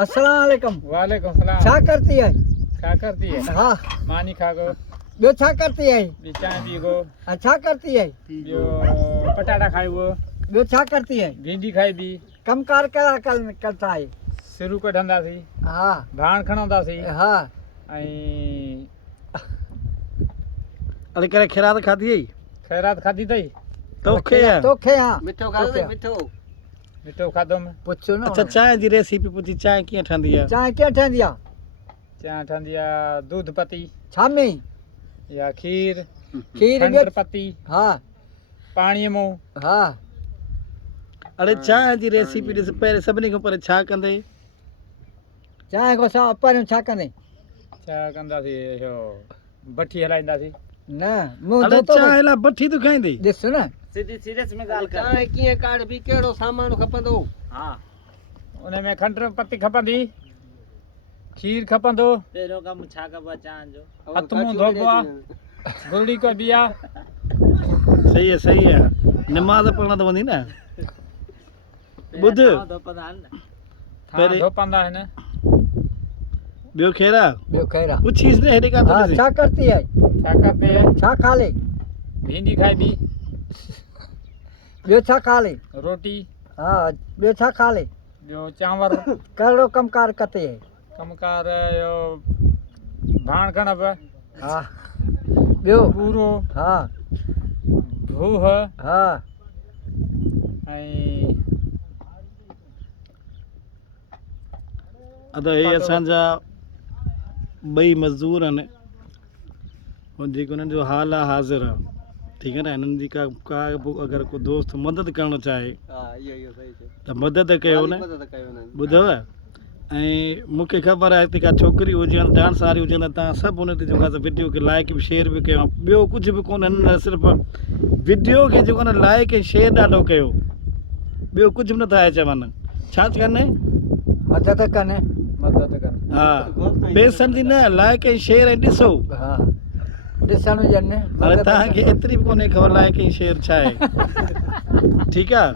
अस्सलाम वालेकुम। वालेकुम सलाम। छा करती है? क्या करती है? हाँ। मानी खा गो। ॿियो छा करती है? बी चाय पी गो। छा करती है? बियो पटाटा खाई वो। ॿियो छा करती है? भिंडी खाई बी। कमकार कहिड़ा करता है? शुरू कढंदा सी। हाँ भाण खणंदा सी। हाँ। ऐं अरे करे खैरात खाधी आई खैरात खाधी अथई? तोखे है तोखे हाँ। मिठो खाधो मिठो मिठो खाधो में। पुछो न। अच्छा चाय जी रेसिपी पुछी चाय कीअं ठहंदी आहे चांहि कीअं ठहंदी आहे? चाय ठहंदी आहे दूध पती छा में? या खीर खीर खंड ॿियो? पती हाँ पाणीअ मां। हाँ। अरे चाय जी रेसिपी ॾिस पहिरें सभिनी खां पहिरीं छा कंदे चांहि खां सा पहिरियों छा कंदे? छा कंदासीं इहो भठी हलाईंदासीं। न मुंहुं अरे धोतो चाय ला भठी तू खाईंदी ॾिस न। सीधी सीरियस में ॻाल्हि कर चांहि कीअं काढबी कहिड़ो सामान खपंदो? हा उन में खंड पती खपंदी खीर खपंदो पहिरियों कमु छा कबो चांहि जो? हथ मुंहुं धोबो आहे गुरड़ी कबी आहे सही है नमाज़ पढ़ण त वञी न ॿुध थां धोपंदा आहिनि। ॿियो खेरा ॿियो खैरा। पुछीस ने हेॾे कान हाँ थो छा करती है? छा करते हैं? छा खा ले? भिंडी खाई बी। ॿियो छा खा ले? रोटी हाँ ॿियो छा खा ले? ॿियो चांवर कहिड़ो कमकार कते है? कमकार इहो भाण खणब हाँ ॿियो? पूरो हाँ भूह हाँ ऐं अदा हे असांजा ॿई मज़दूर आहिनि ऐं जेको हुननि जो हाल आहे हाज़िर आहे ठीकु आहे न हिननि जी का बि अगरि को दोस्त मदद करणु चाहे हा इहो सही चयो त मदद कयो न मदद कयो न ॿुधव ऐं मूंखे ख़बर आहे हिते का छोकिरी हुजे या डांस वारी हुजे त तव्हां सभु हुन ते जेको आहे वीडियो खे लाइक बि शेयर बि कयो ॿियो कुझु बि कोन्हे न सिर्फ़ु वीडियो खे जेको आहे न लाइक ऐं शेयर ॾाढो कयो ॿियो कुझु बि नथा चवनि छा कनि मदद कनि। मदद कनि। हा पैसनि जी न लाइक ऐं शेयर ऐं ॾिसो हाँ ॾिसण ॼण हाणे तव्हांखे एतिरी बि कोन्हे ख़बर लाइक ऐं शेयर छा आहे ठीकु आहे